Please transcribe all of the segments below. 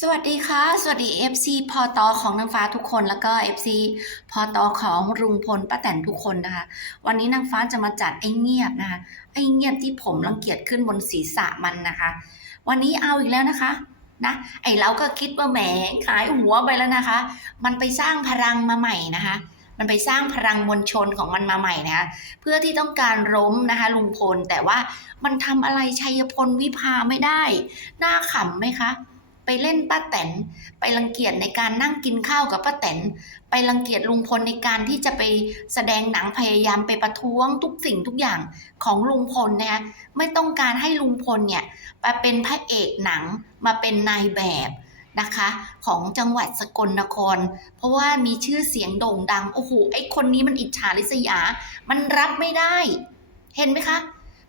สวัสดีค่ะ สวัสดี FC พอตอของนางฟ้าทุกคนแล้วก็ FC พอตอของรุงพลป้าแตนทุกคนนะคะ วันนี้นางฟ้าจะมาจัดไอ้เงียบนะคะไอ้เงียบที่ผมรังเกียจขึ้นบนศีรษะมันนะคะ วันนี้เอาอีกแล้วนะคะนะไอ้เราก็คิดว่าแหมขายหัวไปแล้วนะคะ มันไปสร้างพลังมาใหม่นะคะ มันไปสร้างพลังมวลชนของมันมาใหม่นะคะ เพื่อที่ต้องการล้มนะคะลุงพลแต่ว่ามันทำอะไรชัยพลวิภาไม่ได้ น่าขำไหมคะ ไปเล่นป้าแตน ไปรังเกียจในการนั่งกินข้าวกับป้าแตน ไปรังเกียจลุงพลในการที่จะไปแสดงหนังพยายามไปประท้วงทุกสิ่งทุกอย่างของลุงพลนะคะไม่ต้องการให้ลุงพลเนี่ยมาเป็นพระเอกหนังมาเป็นนายแบบนะคะของจังหวัดสกลนคร เพราะว่ามีชื่อเสียงโด่งดังโอ้โหไอคนนี้มันอิจฉาริษยา มันรับไม่ได้ เห็นไหมคะ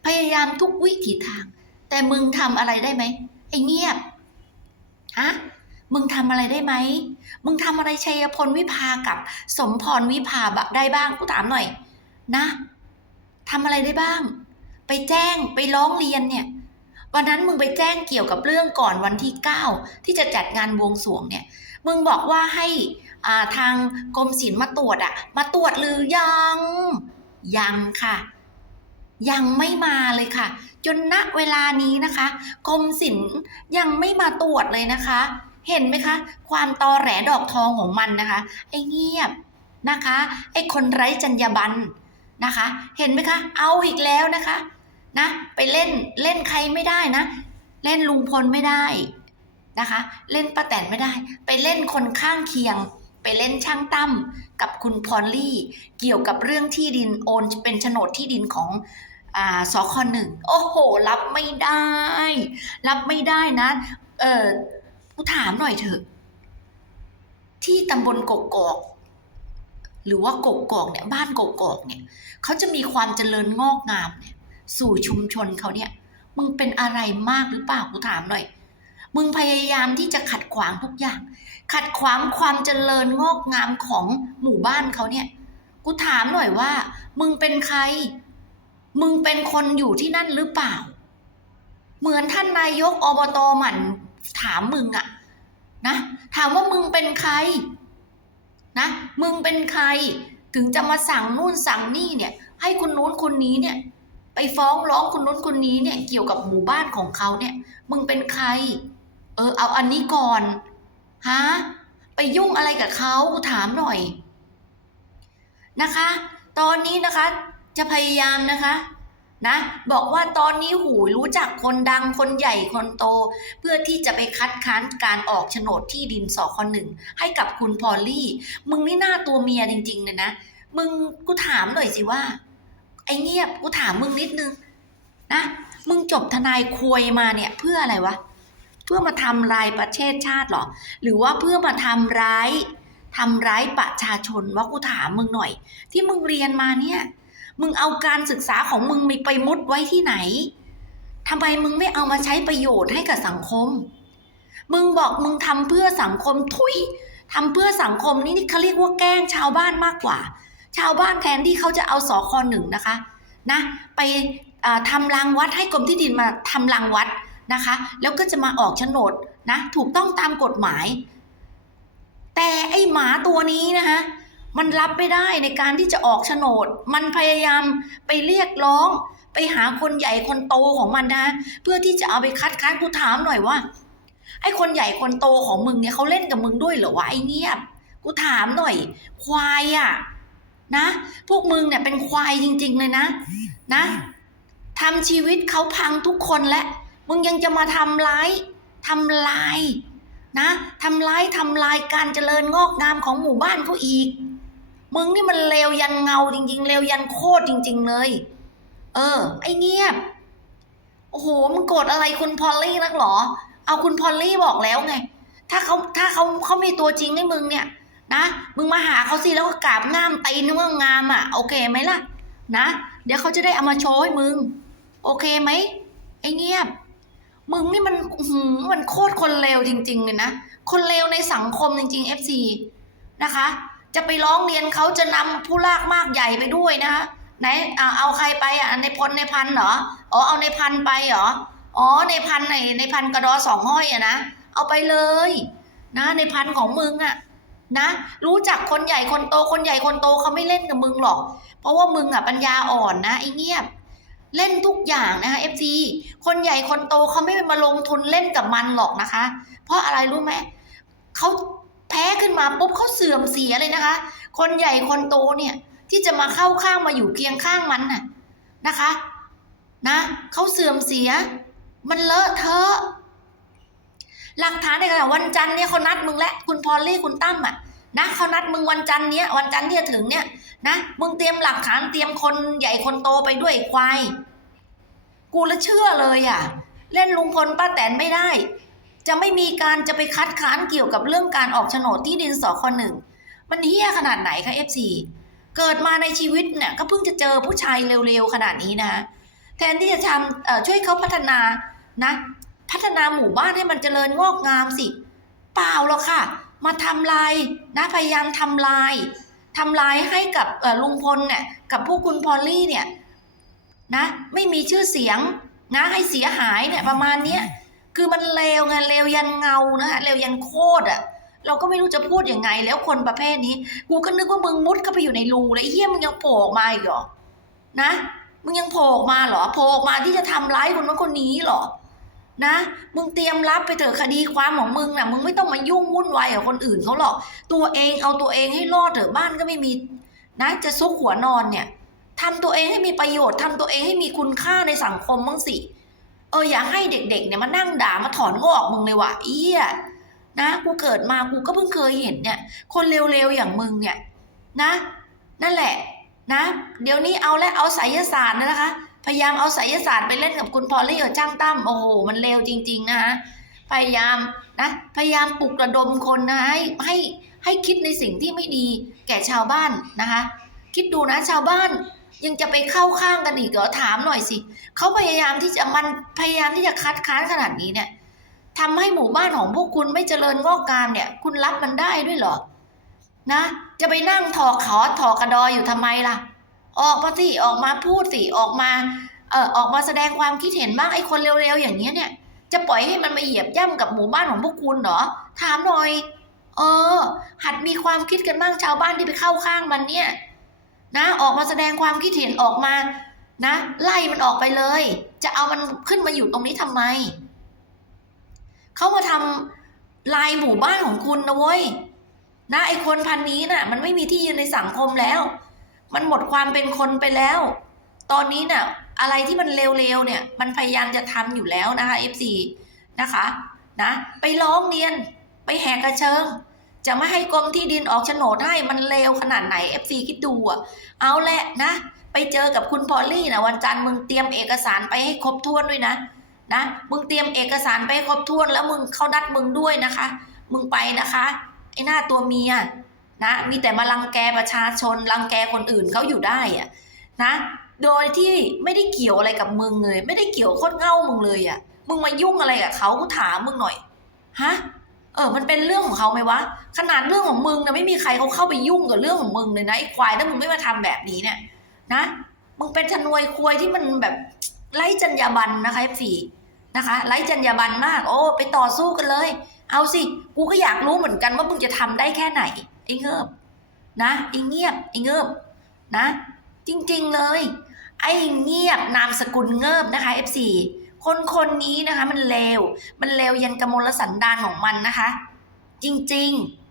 พยายามทุกวิถีทาง แต่มึงทำอะไรได้ไหมไอเงียบ ฮะมึงทำอะไรได้ไหม มึงทำอะไรชัยพลวิภากับสมพรวิภาบได้บ้างกูถามหน่อย นะทำอะไรได้บ้าง ไปแจ้งไปร้องเรียนเนี่ย วันนั้นมึงไปแจ้งเกี่ยวกับเรื่องก่อนวันที่ 9 ที่จะจัดงานบวงสรวงเนี่ย มึงบอกว่าให้อ่าทางกรมศิลป์มาตรวจอะมาตรวจหรือยัง ยังค่ะ ยังไม่มาเลยค่ะ จนณเวลานี้นะคะกรมศิลป์ยังไม่มาตรวจเลยนะคะ เห็นไหมคะ ความตอแหลดอกทองของมันนะคะ ไอ้เงียบนะคะ ไอ้คนไร้จรรยาบรรณนะคะ เห็นไหมคะ เอาอีกแล้วนะคะนะไปเล่นเล่นใครไม่ได้นะ เล่นลุงพลไม่ได้นะคะ เล่นป้าแตนไม่ได้ ไปเล่นคนข้างเคียง ไปเล่นช่างตั้มกับคุณพรลี่ เกี่ยวกับเรื่องที่ดินโอนเป็นโฉนดที่ดินของอ่าสคหนึ่งโอ้โห รับไม่ได้ รับไม่ได้นะ เออกูถามหน่อยเถอะ ที่ตำบลกกอกหรือว่ากกอกเนี่ยบ้านกกอกเนี่ยเขาจะมีความเจริญงอกงามเนี่ยสู่ชุมชนเขาเนี่ยมึงเป็นอะไรมากหรือเปล่ากูถามหน่อย มึงพยายามที่จะขัดขวางทุกอย่าง ขัดขวางความเจริญงอกงามของหมู่บ้านเขาเนี่ย กูถามหน่อยว่า มึงเป็นใคร มึงเป็นคนอยู่ที่นั่นหรือเปล่า เหมือนท่านนายกอบตหมันถามมึงอะนะ ถามว่ามึงเป็นใคร นะ มึงเป็นใคร ถึงจะมาสั่งนู่นสั่งนี่เนี่ย ให้คนนู้นคนนี้เนี่ยไปฟ้องร้องคนนู้นคนนี้เนี่ยเกี่ยวกับหมู่บ้านของเขาเนี่ย มึงเป็นใคร เออ เอาอันนี้ก่อนฮะไปยุ่งอะไรกับเขาถามหน่อย นะคะ ตอนนี้นะคะ จะพยายามนะคะ นะ บอกว่าตอนนี้หูรู้จักคนดังคนใหญ่คนโต เพื่อที่จะไปคัดค้านการออกโฉนดที่ดินสอคหนึ่งให้กับคุณพอลลี่ มึงนี่หน้าตัวเมียจริงๆเลยนะมึงกูถามหน่อยสิว่า ไอ้เงียบกูถามมึงนิดนึงนะมึงจบทนายควยมาเนี่ยเพื่ออะไรวะ เพื่อมาทำลายประเทศชาติหรอ หรือว่าเพื่อมาทำร้ายทำร้ายประชาชนว่ากูถามมึงหน่อย ที่มึงเรียนมาเนี่ย มึงเอาการศึกษาของมึงมีไปมุดไว้ที่ไหนทำไมมึงไม่เอามาใช้ประโยชน์ให้กับสังคม มึงบอกมึงทำเพื่อสังคมทุยทำเพื่อสังคมนี่นี่เขาเรียกว่าแกล้งชาวบ้านมากกว่า ชาวบ้านแทนที่เขาจะเอาสอคอหนึ่งนะคะ นะ ไปทำรางวัดให้กรมที่ดินมาทำรางวัด นะคะ แล้วก็จะมาออกโฉนดนะถูกต้องตามกฎหมาย แต่ไอหมาตัวนี้นะคะมันรับไม่ได้ในการที่จะออกโฉนด มันพยายามไปเรียกร้อง ไปหาคนใหญ่คนโตของมันนะ เพื่อที่จะเอาไปคัดค้านกูถามหน่อยว่า ไอ้คนใหญ่คนโตของมึงเนี่ยเขาเล่นกับมึงด้วยเหรอวะไอ้เงียบ กูถามหน่อย ควายอะนะ พวกมึงเนี่ยเป็นควายจริง ๆ เลยนะ นะทำชีวิตเขาพังทุกคนและ มึงยังจะมาทำร้ายทำลายนะทำร้ายทำลายการเจริญงอกงามของหมู่บ้านเขาอีก มึงนี่มันเลวยันเงาจริง ๆเลวยันโคตรจริง ๆ เลย เออ ไอ้เงียบโอ้โหมึงโกรธอะไรคุณพอลลี่นักหรอ เอาคุณพอลลี่บอกแล้วไง ถ้าเขาถ้าเขาเขามีตัวจริงให้มึงเนี่ย นะมึงมาหาเขาสิแล้วก็กราบง่ามตีนว่างามอะ โอเคไหมล่ะ นะ เดี๋ยวเขาจะได้เอามาโชว์ให้มึง โอเคไหมไอ้เงียบ มึงนี่มันอือหืมันโคตรคนเลวจริง ๆ เลยนะ คนเลวในสังคมจริง ๆ FC นะคะ จะไปร้องเรียนเขาจะนำผู้ลากมากใหญ่ไปด้วยนะคะไหนอ่าเอาใครไปอะในพลในพันเหรออ๋อเอาในพันไปเหรออ๋อในพันในในพันกระดอสองห้อยอะนะเอาไปเลย นะ ในพันของมึงอะนะ รู้จักคนใหญ่คนโตคนใหญ่คนโตเขาไม่เล่นกับมึงหรอก เพราะว่ามึงอะปัญญาอ่อนนะไอ้เงียบ เล่นทุกอย่างนะคะเอฟซีคนใหญ่คนโตเขาไม่มาลงทุนเล่นกับมันหรอกนะคะ เพราะอะไรรู้ไหมเขาแพ้ขึ้นมาปุ๊บเขาเสื่อมเสียเลยนะคะ คนใหญ่คนโตเนี่ย ที่จะมาเข้าข้างมาอยู่เคียงข้างมันน่ะนะคะ นะเขาเสื่อมเสีย มันเลอะเทอะหลักฐานในขณะวันจันทร์เนี่ยเขานัดมึงและ คุณพอลลี่คุณตั้มอะ นะเขานัดมึงวันจันทร์เนี้ยวันจันทร์ที่จะถึงเนี่ยนะมึงเตรียมหลักฐานเตรียมคนใหญ่คนโตไปด้วยควายกูละเชื่อเลยอะ เล่นลุงพลป้าแตนไม่ได้ จะไม่มีการจะไปคัดค้านเกี่ยวกับเรื่องการออกโฉนดที่ดินสคหนึ่งมันเฮี้ยขนาดไหนคะเอฟซีเกิดมาในชีวิตเนี่ยก็เพิ่งจะเจอผู้ชายเร็วๆขนาดนี้นะแทนที่จะทำช่วยเขาพัฒนานะ พัฒนาหมู่บ้านให้มันเจริญงอกงามสิ เปล่าหรอกค่ะ มาทำลายนะพยายามทำลายทำลายให้กับลุงพลเนี่ยกับพวกคุณพอลลี่เนี่ยนะไม่มีชื่อเสียงนะให้เสียหายเนี่ยประมาณเนี้ยคือมันเลวไงเลวยันเงานะคะเลวยันโคตรอะเราก็ไม่รู้จะพูดยังไง แล้วคนประเภทนี้กูก็นึกว่ามึงมุดเข้าไปอยู่ในรูเลยเฮียมึงยังโผล่ออกมาอีกเหรอนะมึงยังโผล่ออกมาเหรอโผล่ออกมาที่จะทำร้ายคนนั้นคนนี้เหรอ นะ มึงเตรียมรับไปเถอะคดีความของมึงนะ่ะ มึงไม่ต้องมายุ่งวุ่นวายกับคนอื่นเขาหรอก ตัวเองเอาตัวเองให้รอดเถอะบ้านก็ไม่มี นะ จะซุกหัวนอนเนี่ยทำตัวเองให้มีประโยชน์ทำตัวเองให้มีคุณค่าในสังคมบ้างสิ เอออย่าให้เด็ก ๆ เนี่ยมานั่งด่ามาถอนงอกมึงเลยว่ะเอี้ยนะกูเกิดมากูก็เพิ่งเคยเห็นเนี่ย คนเร็วๆอย่างมึงเนี่ย นะ นั่นแหละ นะ เดี๋ยวนี้เอาและเอาไสยศาสตร์นะคะ พยายามเอาไสยศาสตร์ไปเล่นกับคุณพอลลี่กับจ้างตั้มโอ้โหมันเลวจริง ๆ นะคะพยายามนะพยายามปลุกระดมคนนะให้ให้ให้คิดในสิ่งที่ไม่ดีแก่ชาวบ้านนะคะ คิดดูนะชาวบ้านยังจะไปเข้าข้างกันอีกเหรอถามหน่อยสิเขาพยายามที่จะมันพยายามที่จะคัดค้านขนาดนี้เนี่ยทำให้หมู่บ้านของพวกคุณไม่เจริญงอกงามเนี่ย คุณรับมันได้ด้วยเหรอนะ จะไปนั่งถอขอถอกกระดอยอยู่ทำไมล่ะ ออกมาสิออกมาพูดสิออกมาเออออกมาแสดงความคิดเห็นบ้างไอ้คนเร็วๆอย่างเนี้ยเนี่ย จะปล่อยให้มันมาเหยียบย่ำกับหมู่บ้านของพวกคุณเหรอถามหน่อย เออ หัดมีความคิดกันบ้างชาวบ้านที่ไปเข้าข้างมันเนี่ย นะ ออกมาแสดงความคิดเห็นออกมา นะ ไล่มันออกไปเลย จะเอามันขึ้นมาอยู่ตรงนี้ทำไมเขามาทำลายหมู่บ้านของคุณนะเว้ยนะไอคนพันนี้น่ะ มันไม่มีที่ยืนในสังคมแล้ว มันหมดความเป็นคนไปแล้ว ตอนนี้น่ะอะไรที่มันเร็วๆเนี่ย มันพยายามจะทำอยู่แล้วนะคะ FC นะคะนะไปร้องเรียนไปแหกกระเชิง จะไม่ให้กรมที่ดินออกโฉนดให้มันเลวขนาดไหน FC คิดดูอะเอาแหละนะ ไปเจอกับคุณพอลลี่นะวันจันทร์มึงเตรียมเอกสารไปให้ครบถ้วนด้วยนะนะมึงเตรียมเอกสารไปให้ครบถ้วนแล้วมึงเข้านัดมึงด้วยนะคะ มึงไปนะคะไอ้หน้าตัวเมีย นะมีแต่มารังแกประชาชนรังแกคนอื่นเขาอยู่ได้อะนะโดยที่ไม่ได้เกี่ยวอะไรกับมึงเลย ไม่ได้เกี่ยวโคตรเง่ามึงเลยอะ่ะ มึงมายุ่งอะไรกับเขากูถามมึงหน่อยฮะเออ มันเป็นเรื่องของเขาไหมวะ ขนาดเรื่องของมึงนะไม่มีใครเขาเข้าไปยุ่งกับเรื่องของมึงเลยนะไอ้ควายถ้ามึงไม่มาทำแบบนี้เนี่ย นะ มึงเป็นชนวยควยที่มันแบบไร้จรรยาบรรณนะคะสี่นะคะไร้จรรยาบรรณมาก โอ้ ไปต่อสู้กันเลย เอาสิ กูก็อยากรู้เหมือนกันว่ามึงจะทำได้แค่ไหน ไอ้เงิบนะไอ้เงียบไอ้เงิบนะ จริงๆเลย ไอ้เงียบนามสกุลเงิบนะคะ F4 คนคนนี้นะคะ มันเลวมันเลวยันกระมลสันดานของมันนะคะ จริง ๆ